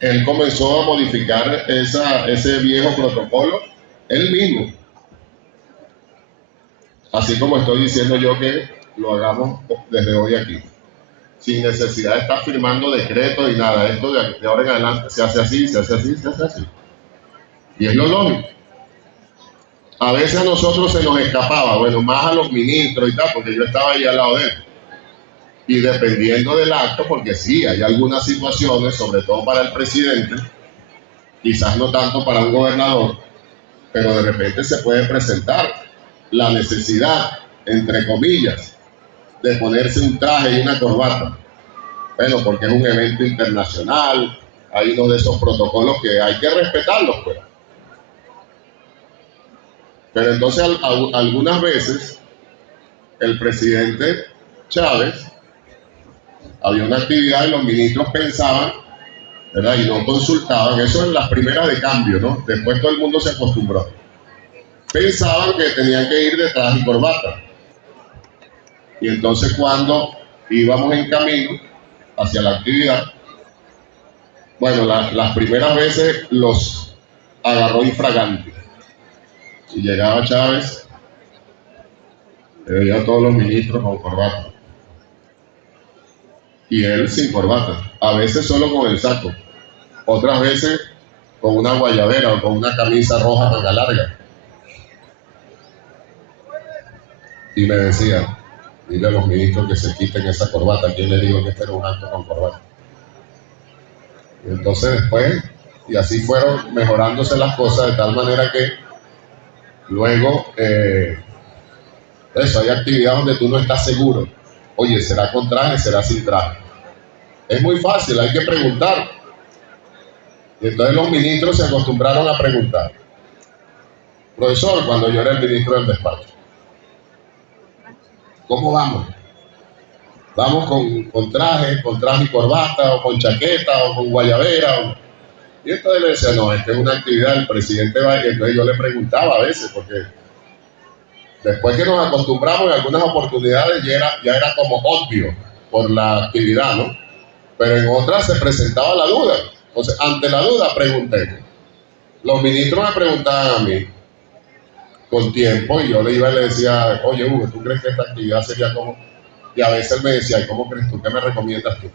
él comenzó a modificar ese viejo protocolo él mismo. Así como estoy diciendo yo que lo hagamos desde hoy aquí, sin necesidad de estar firmando decretos y nada. Esto de ahora en adelante se hace así, se hace así, se hace así. Y es lo lógico. A veces a nosotros se nos escapaba, bueno, más a los ministros y tal, porque yo estaba ahí al lado de él. Y dependiendo del acto, porque sí, hay algunas situaciones, sobre todo para el presidente, quizás no tanto para un gobernador, pero de repente se puede presentar la necesidad, entre comillas, de ponerse un traje y una corbata. Bueno, porque es un evento internacional, hay uno de esos protocolos que hay que respetarlos, pues. Pero entonces algunas veces el presidente Chávez, había una actividad y los ministros pensaban, ¿verdad? Y no consultaban, eso en las primeras de cambio, ¿no? Después todo el mundo se acostumbró. Pensaban que tenían que ir de traje y corbata. Y entonces cuando íbamos en camino hacia la actividad, bueno, las primeras veces los agarró infraganti. Y llegaba Chávez, veía a todos los ministros con corbata. Y él sin corbata, a veces solo con el saco, otras veces con una guayabera o con una camisa roja manga larga. Y me decía, dile a los ministros que se quiten esa corbata. ¿Quién les dijo que este era un acto con corbata? Y entonces después, y así fueron mejorándose las cosas de tal manera que luego, eso, hay actividades donde tú no estás seguro. Oye, ¿será con traje? ¿Será sin traje? Es muy fácil, hay que preguntar. Y entonces los ministros se acostumbraron a preguntar. Profesor, cuando yo era el ministro del despacho, ¿cómo vamos? ¿Vamos con traje y corbata, o con chaqueta, o con guayabera? Y entonces le decía, no, esta es una actividad, el presidente va, y entonces yo le preguntaba a veces, porque después que nos acostumbramos en algunas oportunidades ya era como obvio por la actividad, ¿no? Pero en otras se presentaba la duda. Entonces, ante la duda, pregunté. Los ministros me preguntaban a mí con tiempo y yo le iba y le decía, oye, Hugo, ¿tú crees que esta actividad sería como...? Y a veces me decía, ¿y cómo crees tú? ¿Qué me recomiendas tú?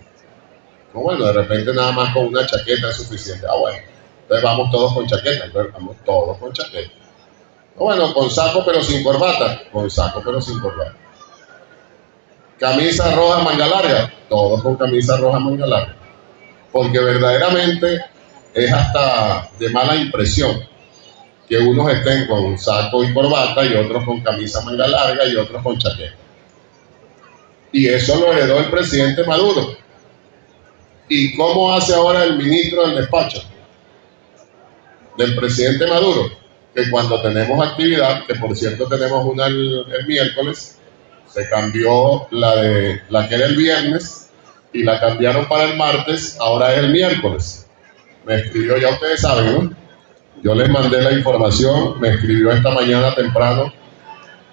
No, bueno, de repente nada más con una chaqueta es suficiente. Ah, bueno, entonces vamos todos con chaqueta. Entonces vamos todos con chaqueta. No, bueno, con saco pero sin corbata. Con saco pero sin corbata. Camisa roja, manga larga. Todos con camisa roja, manga larga. Porque verdaderamente es hasta de mala impresión que unos estén con saco y corbata y otros con camisa manga larga y otros con chaqueta. Y eso lo heredó el presidente Maduro. ¿Y cómo hace ahora el ministro del despacho del presidente Maduro? Que cuando tenemos actividad, que por cierto tenemos una el miércoles, se cambió la que era el viernes y la cambiaron para el martes, ahora es el miércoles. Me escribió, ya ustedes saben, ¿no? Yo les mandé la información, me escribió esta mañana temprano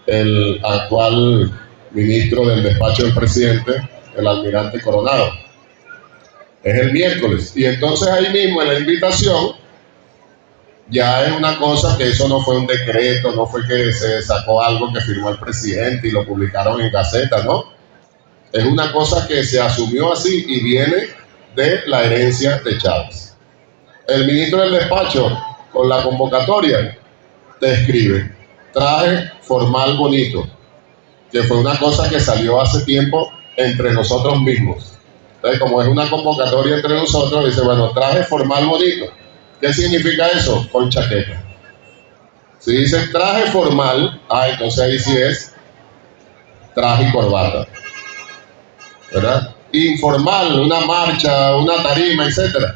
el actual ministro del despacho del presidente, el almirante Coronado. Es el miércoles. Y entonces ahí mismo en la invitación ya es una cosa que eso no fue un decreto, no fue que se sacó algo que firmó el presidente y lo publicaron en Gaceta, ¿no? Es una cosa que se asumió así y viene de la herencia de Chávez. El ministro del despacho, con la convocatoria, te escribe, traje formal bonito, que fue una cosa que salió hace tiempo entre nosotros mismos. Entonces, como es una convocatoria entre nosotros, dice, bueno, traje formal bonito. ¿Qué significa eso? Con chaqueta. Si dice traje formal, entonces ahí sí es traje y corbata, ¿verdad? Informal, una marcha, una tarima, etc.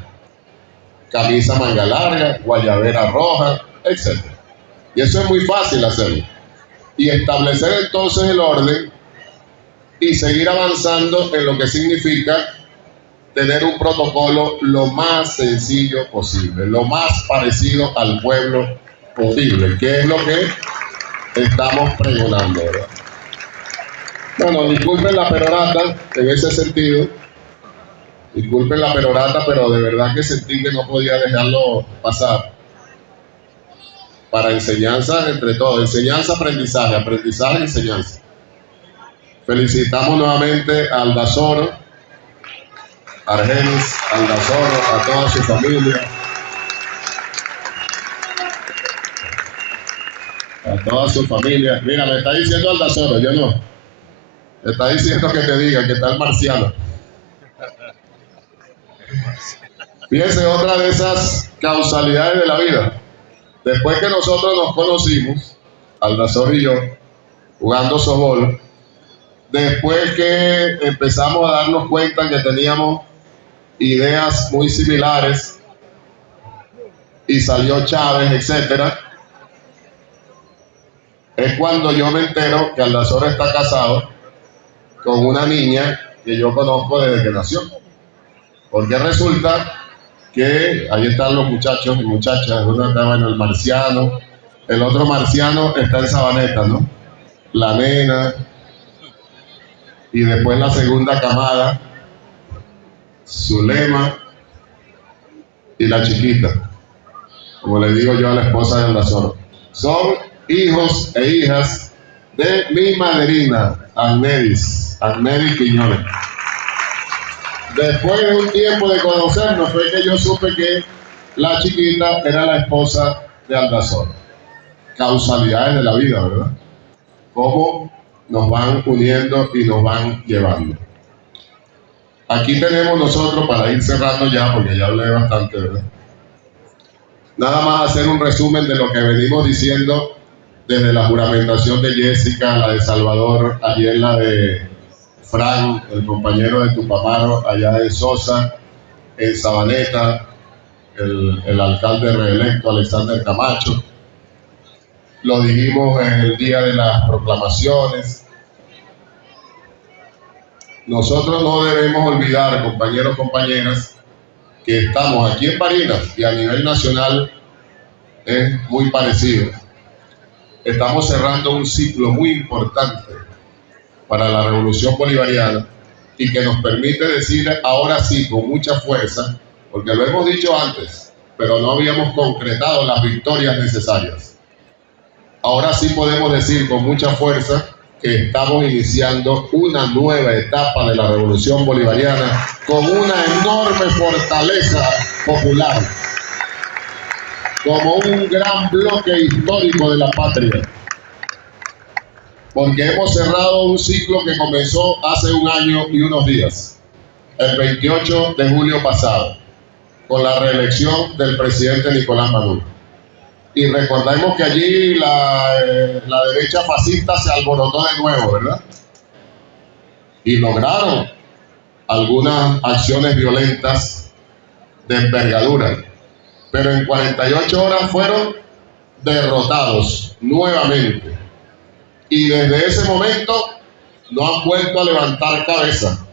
Camisa manga larga, guayabera roja, etc. Y eso es muy fácil hacerlo. Y establecer entonces el orden y seguir avanzando en lo que significa tener un protocolo lo más sencillo posible, lo más parecido al pueblo posible, que es lo que estamos pregonando, ¿verdad? Bueno, disculpen la perorata en ese sentido, Disculpen la perorata, pero de verdad que sentí que no podía dejarlo pasar. Para enseñanza entre todos, enseñanza, aprendizaje, aprendizaje, enseñanza. Felicitamos nuevamente a Aldazoro, Argenis, Aldazoro, a toda su familia. A toda su familia. Mira, me está diciendo Aldazoro, yo no. Me está diciendo que te diga que está el marciano. Fíjense, otra de esas causalidades de la vida. Después que nosotros nos conocimos, Aldazoro y yo, jugando softball, después que empezamos a darnos cuenta que teníamos ideas muy similares y salió Chávez, etcétera, es cuando yo me entero que Aldazoro está casado con una niña que yo conozco desde que nació. Porque resulta que ahí están los muchachos y muchachas, uno estaba en el marciano, el otro marciano está en Sabaneta, ¿no? La nena, y después la segunda camada, Zulema y la chiquita, como le digo yo a la esposa de Aldazoro. Son hijos e hijas de mi madrina, Agneris Quiñones. Después de un tiempo de conocernos fue que yo supe que la chiquita era la esposa de Aldazoro. Causalidades de la vida, ¿verdad? Cómo nos van uniendo y nos van llevando. Aquí tenemos nosotros, para ir cerrando ya, porque ya hablé bastante, ¿verdad? Nada más hacer un resumen de lo que venimos diciendo desde la juramentación de Jessica, la de Salvador, ayer la de Frank, el compañero de Tupamaro, allá de Sosa, en Sabaneta, el alcalde reelecto Alexander Camacho. Lo dijimos en el día de las proclamaciones. Nosotros no debemos olvidar, compañeros, compañeras, que estamos aquí en Barinas y a nivel nacional es muy parecido. Estamos cerrando un ciclo muy importante para la revolución bolivariana y que nos permite decir ahora sí con mucha fuerza, porque lo hemos dicho antes, pero no habíamos concretado las victorias necesarias. Ahora sí podemos decir con mucha fuerza que estamos iniciando una nueva etapa de la revolución bolivariana con una enorme fortaleza popular, como un gran bloque histórico de la patria. Porque hemos cerrado un ciclo que comenzó hace un año y unos días, el 28 de julio pasado, con la reelección del presidente Nicolás Maduro. Y recordemos que allí la derecha fascista se alborotó de nuevo, ¿verdad? Y lograron algunas acciones violentas de envergadura, pero en 48 horas fueron derrotados nuevamente. Y desde ese momento no han vuelto a levantar cabeza.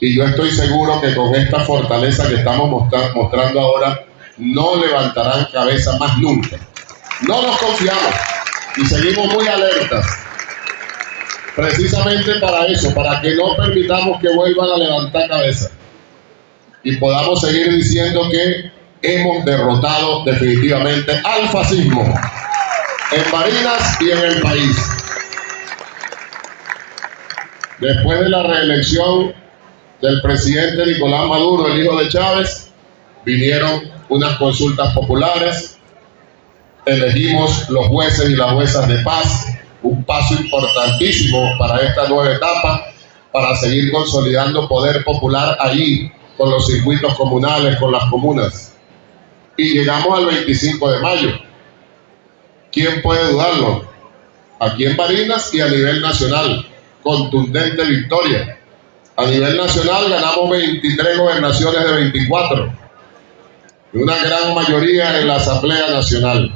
Y yo estoy seguro que con esta fortaleza que estamos mostrando ahora, no levantarán cabeza más nunca. No nos confiamos y seguimos muy alertas. Precisamente para eso, para que no permitamos que vuelvan a levantar cabeza. Y podamos seguir diciendo que hemos derrotado definitivamente al fascismo en Barinas y en el país. Después de la reelección del presidente Nicolás Maduro, el hijo de Chávez, vinieron unas consultas populares, elegimos los jueces y las juezas de paz, un paso importantísimo para esta nueva etapa, para seguir consolidando poder popular allí, con los circuitos comunales, con las comunas. Y llegamos al 25 de mayo. ¿Quién puede dudarlo? Aquí en Barinas y a nivel nacional, contundente victoria. A nivel nacional ganamos 23 gobernaciones de 24, una gran mayoría en la Asamblea Nacional.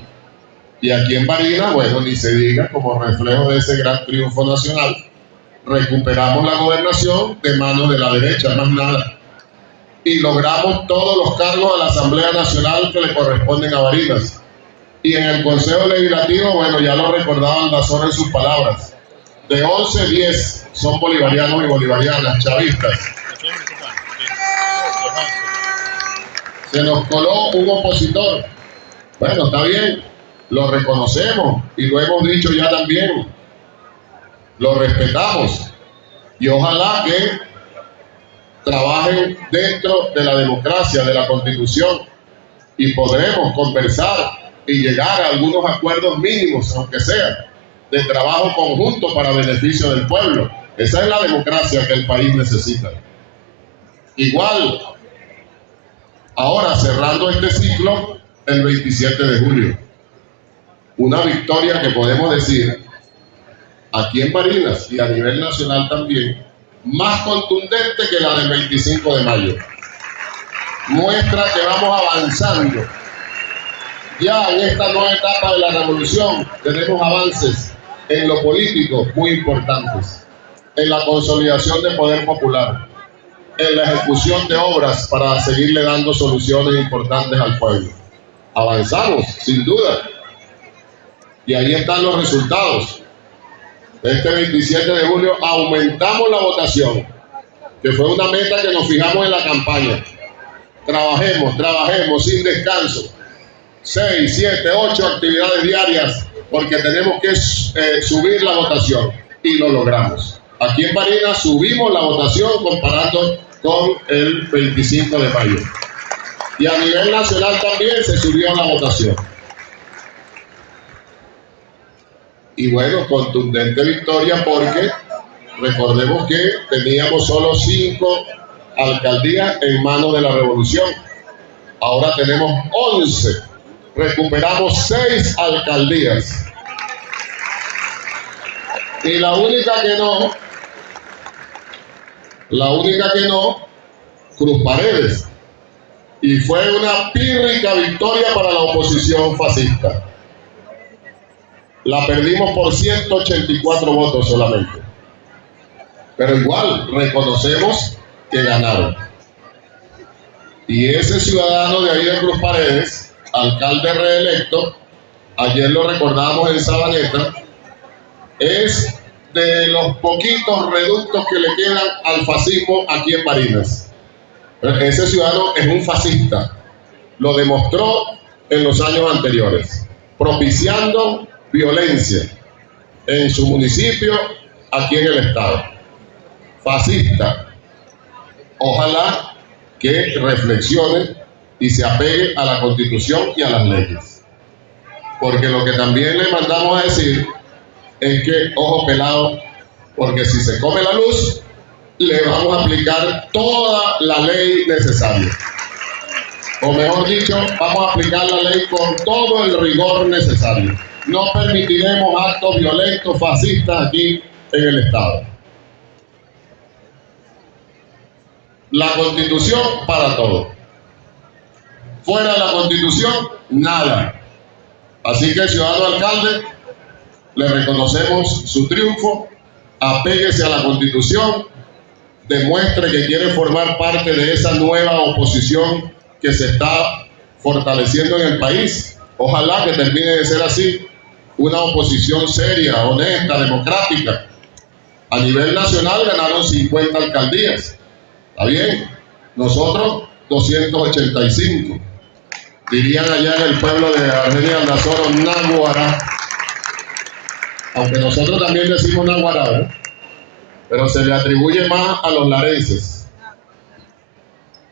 Y aquí en Barinas, bueno, ni se diga, como reflejo de ese gran triunfo nacional, recuperamos la gobernación de manos de la derecha, más nada. Y logramos todos los cargos de la Asamblea Nacional que le corresponden a Barinas. Y en el Consejo Legislativo, bueno, ya lo recordaba Aldazoro en sus palabras, de 11, 10 son bolivarianos y bolivarianas, chavistas. se nos coló un opositor. Bueno, está bien, lo reconocemos y lo hemos dicho ya también, lo respetamos y ojalá que trabajen dentro de la democracia, de la Constitución, y podremos conversar y llegar a algunos acuerdos mínimos, aunque sea, de trabajo conjunto para beneficio del pueblo. Esa es la democracia que el país necesita. Igual, ahora cerrando este ciclo, el 27 de julio, una victoria que podemos decir aquí en Barinas y a nivel nacional también, más contundente que la del 25 de mayo. Muestra que vamos avanzando. Ya en esta nueva etapa de la revolución tenemos avances en lo político muy importantes, en la consolidación del poder popular, en la ejecución de obras para seguirle dando soluciones importantes al pueblo. Avanzamos, sin duda, y ahí están los resultados. Este 27 de julio aumentamos la votación, que fue una meta que nos fijamos en la campaña. Trabajemos sin descanso, 6, 7, 8 actividades diarias, porque tenemos que subir la votación, y lo logramos. Aquí en Barinas subimos la votación comparando con el 25 de mayo. Y a nivel nacional también se subió la votación. Y bueno, contundente victoria porque recordemos que teníamos solo 5 alcaldías en manos de la revolución. Ahora tenemos 11. Recuperamos 6 alcaldías. Y la única que no, Cruz Paredes. Y fue una pírrica victoria para la oposición fascista. La perdimos por 184 votos solamente. Pero igual, reconocemos que ganaron. Y ese ciudadano de ahí de Cruz Paredes, alcalde reelecto, ayer lo recordábamos en Sabaneta, es de los poquitos reductos que le quedan al fascismo aquí en Barinas. Ese ciudadano es un fascista, lo demostró en los años anteriores, propiciando violencia en su municipio, aquí en el estado. Fascista. Ojalá que reflexione y se apegue a la Constitución y a las leyes. Porque lo que también le mandamos a decir es que, ojo pelado, porque si se come la luz, le vamos a aplicar toda la ley necesaria. O mejor dicho, vamos a aplicar la ley con todo el rigor necesario. No permitiremos actos violentos, fascistas aquí en el Estado. La Constitución para todo. Fuera de la Constitución, nada. Así que, ciudadano alcalde, le reconocemos su triunfo, apéguese a la Constitución, demuestre que quiere formar parte de esa nueva oposición que se está fortaleciendo en el país. Ojalá que termine de ser así, una oposición seria, honesta, democrática. A nivel nacional ganaron 50 alcaldías. ¿Está bien? Nosotros 285. Dirían allá en el pueblo de Argelia Aldazoro, Náguara. Aunque nosotros también decimos Náguara, ¿eh? Pero se le atribuye más a los larenses,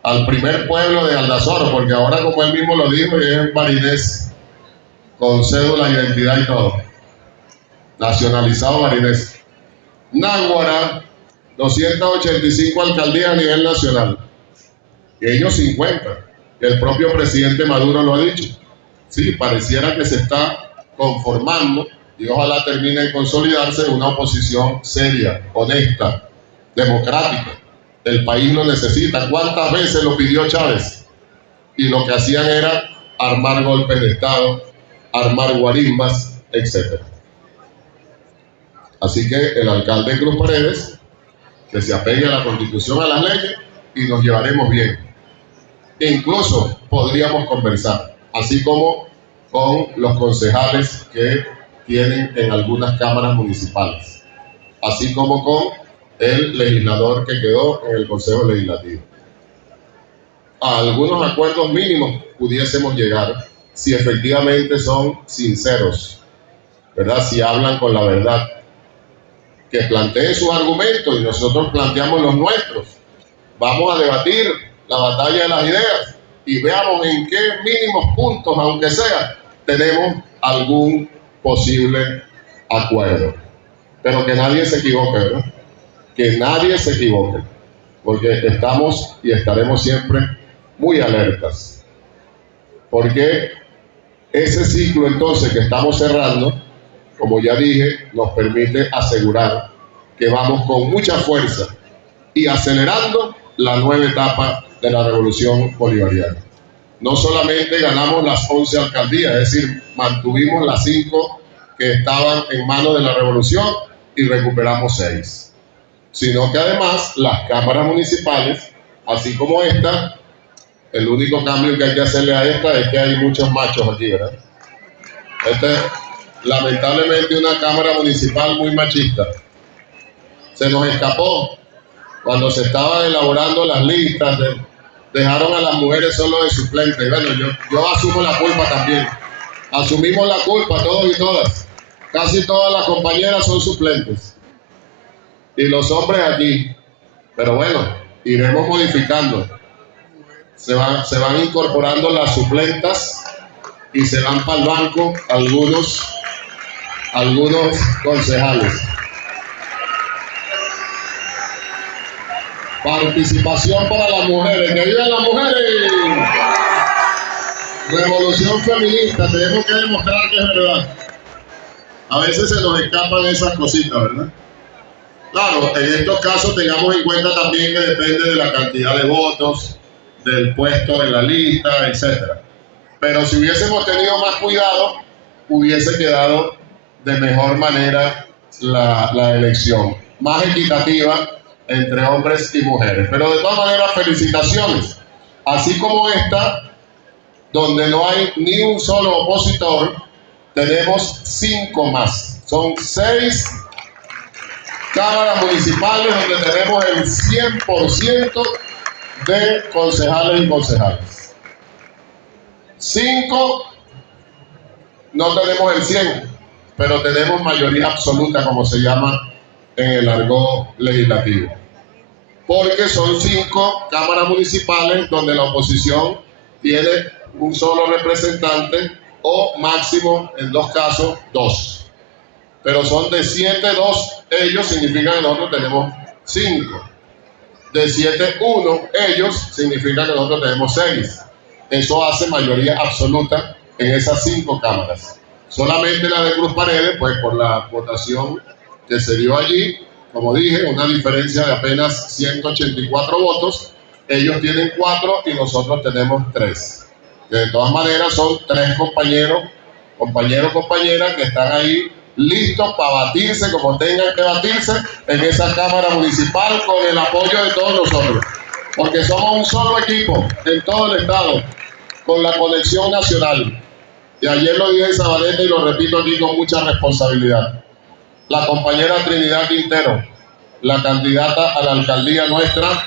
al primer pueblo de Aldazoro, porque ahora, como él mismo lo dijo, es barinés, con cédula, identidad y todo, nacionalizado barinés. Náguara, 285 alcaldías a nivel nacional, y ellos 50. El propio presidente Maduro lo ha dicho. Sí, pareciera que se está conformando, y ojalá termine de consolidarse una oposición seria, honesta, democrática. El país lo necesita. ¿Cuántas veces lo pidió Chávez? Y lo que hacían era armar golpes de Estado, armar guarimbas, etc. Así que el alcalde Cruz Paredes, que se apegue a la Constitución, a las leyes, y nos llevaremos bien. Incluso podríamos conversar, así como con los concejales que tienen en algunas cámaras municipales, así como con el legislador que quedó en el Consejo Legislativo. a algunos acuerdos mínimos pudiésemos llegar si efectivamente son sinceros, ¿verdad? Si hablan con la verdad, que planteen sus argumentos y nosotros planteamos los nuestros. Vamos a debatir la batalla de las ideas y veamos en qué mínimos puntos, aunque sea, tenemos algún posible acuerdo. Pero que nadie se equivoque, ¿verdad? Que nadie se equivoque, porque estamos y estaremos siempre muy alertas. Porque ese ciclo entonces que estamos cerrando, como ya dije, nos permite asegurar que vamos con mucha fuerza y acelerando la nueva etapa de la revolución bolivariana. No solamente ganamos las 11 alcaldías, es decir, mantuvimos las 5 que estaban en manos de la revolución y recuperamos 6, sino que además las cámaras municipales, así como esta, el único cambio que hay que hacerle a esta es que hay muchos machos aquí, ¿verdad? Esta es lamentablemente una cámara municipal muy machista. Se nos escapó cuando se estaban elaborando las listas, dejaron a las mujeres solo de suplentes. Bueno, yo asumo la culpa también. Asumimos la culpa todos y todas. Casi todas las compañeras son suplentes. Y los hombres aquí. Pero bueno, iremos modificando. Se van incorporando las suplentas y se van para el banco algunos concejales. Participación para las mujeres. ¡Que vivan las mujeres! Revolución feminista. Tenemos que demostrar que es verdad. A veces se nos escapan esas cositas, ¿verdad? Claro, en estos casos tengamos en cuenta también que depende de la cantidad de votos, del puesto en la lista, etc. Pero si hubiésemos tenido más cuidado, hubiese quedado de mejor manera la elección, más equitativa entre hombres y mujeres. Pero de todas maneras, felicitaciones. Así como esta, donde no hay ni un solo opositor, tenemos 5 más. Son 6 cámaras municipales donde tenemos el 100% de concejales y concejales. 5 no tenemos el 100, pero tenemos mayoría absoluta, como se llama en el argot legislativo. Porque son 5 cámaras municipales donde la oposición tiene un solo representante o máximo, en 2 casos, 2. Pero son de 7, 2 ellos, significa que nosotros tenemos 5. De 7, 1 ellos, significa que nosotros tenemos 6. Eso hace mayoría absoluta en esas 5 cámaras. Solamente la de Cruz Paredes, pues por la votación que se dio allí, como dije, una diferencia de apenas 184 votos. Ellos tienen 4 y nosotros tenemos 3. De todas maneras son 3 compañeros, compañeras que están ahí listos para batirse como tengan que batirse en esa Cámara Municipal con el apoyo de todos nosotros. Porque somos un solo equipo en todo el estado, con la conexión nacional. Y ayer lo dije en Sabaneta y lo repito aquí con mucha responsabilidad. La compañera Trinidad Quintero, la candidata a la alcaldía nuestra,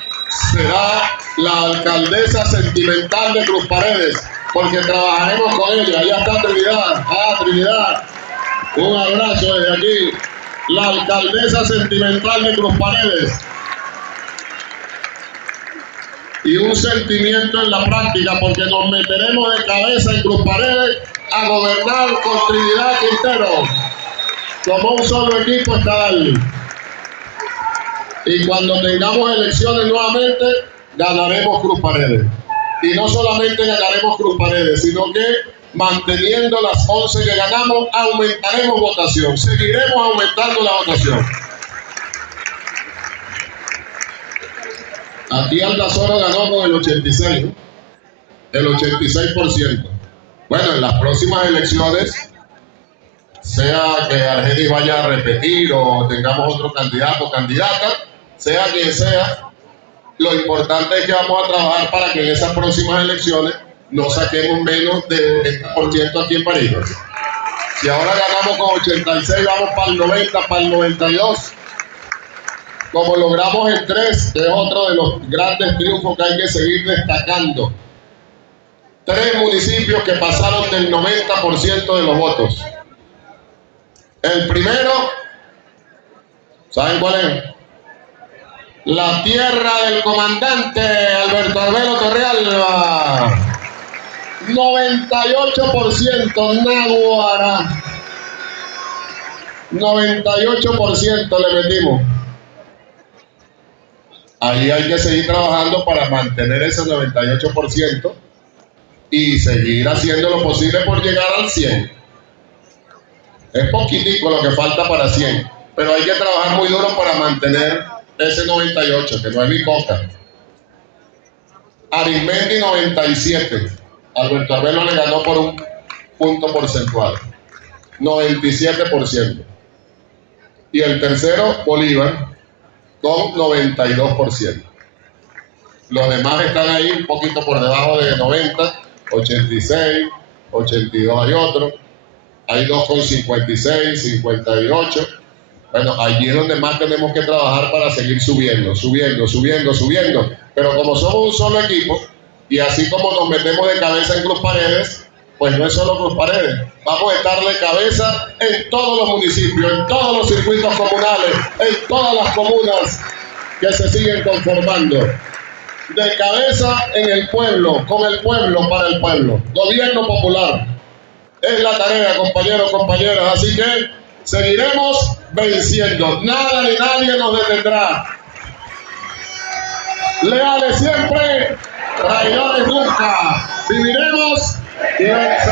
será la alcaldesa sentimental de Cruz Paredes, porque trabajaremos con ella. Allá está Trinidad. Trinidad, un abrazo desde aquí. La alcaldesa sentimental de Cruz Paredes. Y un sentimiento en la práctica, porque nos meteremos de cabeza en Cruz Paredes a gobernar con Trinidad Quintero. Como un solo equipo está ahí. Y cuando tengamos elecciones nuevamente, ganaremos Cruz Paredes. Y no solamente ganaremos Cruz Paredes, sino que manteniendo las 11 que ganamos, aumentaremos votación. Seguiremos aumentando la votación. Aquí Aldazoro ganó con el 86, ¿no? El 86%. Bueno, en las próximas elecciones, sea que Argenis vaya a repetir o tengamos otro candidato o candidata, sea quien sea, lo importante es que vamos a trabajar para que en esas próximas elecciones no saquemos menos del 20% aquí en París. Si ahora ganamos con 86, vamos para el 90, para el 92. como logramos el 3, que es otro de los grandes triunfos que hay que seguir destacando. 3 municipios que pasaron del 90% de los votos. El primero, ¿saben cuál es? La tierra del comandante Alberto Arbelo Torrealba. 98%, Naguará. 98% le metimos. Ahí hay que seguir trabajando para mantener ese 98% y seguir haciendo lo posible por llegar al 100. Es poquitico lo que falta para 100, pero hay que trabajar muy duro para mantener ese 98, que no es ni coca. Arismendi 97. Alberto Arbelo le ganó por un punto porcentual. 97%. Y el tercero, Bolívar, con 92%. Los demás están ahí un poquito por debajo de 90, 86, 82 hay otro. Hay 2 con 56, 58. Bueno, allí es donde más tenemos que trabajar para seguir subiendo. Pero como somos un solo equipo, y así como nos metemos de cabeza en Cruz Paredes, pues no es solo Cruz Paredes. Vamos a estar de cabeza en todos los municipios, en todos los circuitos comunales, en todas las comunas que se siguen conformando. De cabeza en el pueblo, con el pueblo, para el pueblo. Gobierno popular. Es la tarea, compañeros, compañeras. Así que seguiremos venciendo. Nada ni nadie nos detendrá. Leales siempre, traidores nunca. Viviremos y venceremos.